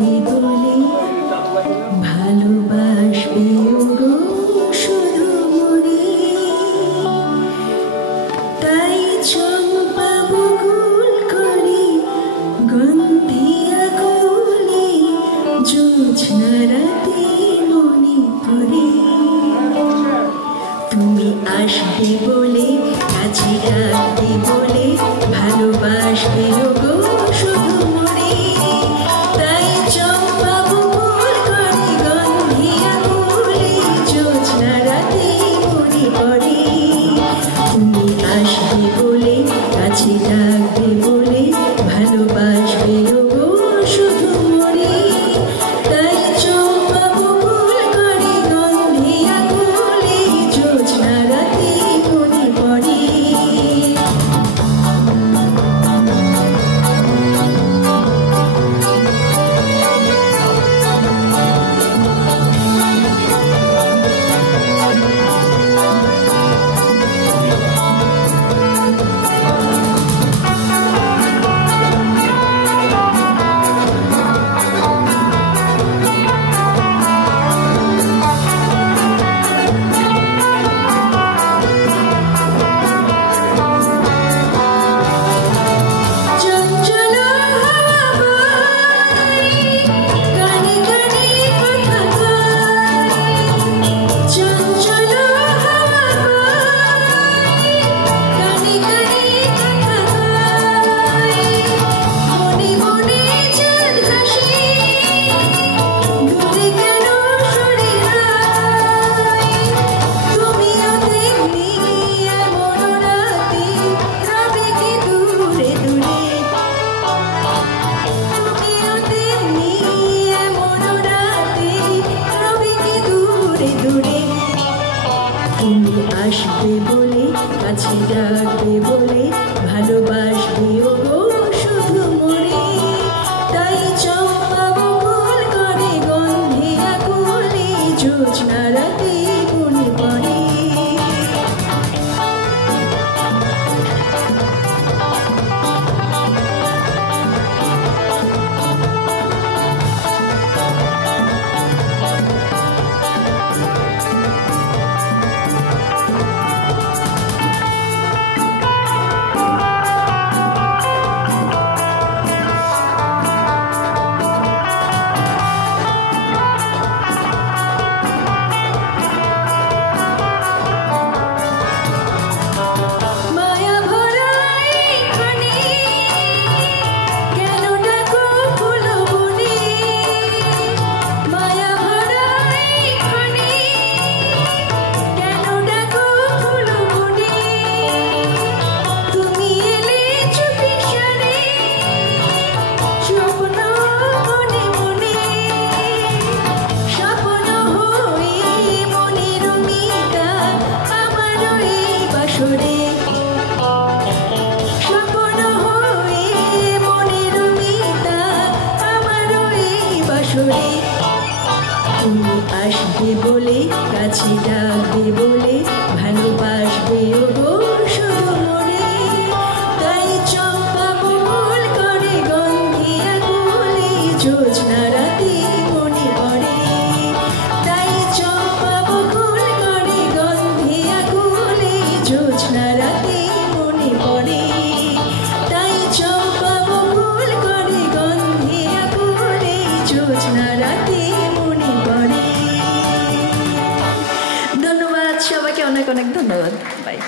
আসবে বলে ভালোবাসবে গো শুধু মনে। তাই চম্পা বকুল করে গন্ধিয়া কোলে জোছনা রাতে মনে পড়ে। তুমি আসবে বলে কাছে ডাকবে বলে ভালোবাসবে গো শুধু মনে। তাই চম্পা বকুল করে গন্ধিয়া কোলে জোছনা রাতে মনে পড়ে। তুমি আসবে বলে কাছে ডাকবে বলে ভালোবাসবে গো শুধু মনে। তাই চম্পা বকুল করে গন্ধিয়া কোলে জোছনা রাতে মনে পড়ে। তুমি আসবে বলে কাছে ডাকবে বলে ভালোবাসবে গো শুধু মনে। তাই চম্পা বকুল করে গন্ধিয়া কোলে জোছনা রাতে মনে পড়ে। তুমি আসবে বলে কাছে ডাকবে বলে ভালোবাসবে গো শুধু মনে। তাই চম্পা বকুল করে গন্ধিয়া কোলে জোছনা রাতে মনে পড়ে। তাই চম্পা বকুল করে গন্ধিয়া কোলে জোছনা রাতে মনে পড়ে। তাই চম্পা বকুল করে গন্ধিয়া কোলে জোছনা রাতে মনে পড়ে। ধন্যবাদ সবাইকে, অনেক অনেক ধন্যবাদ। বাই।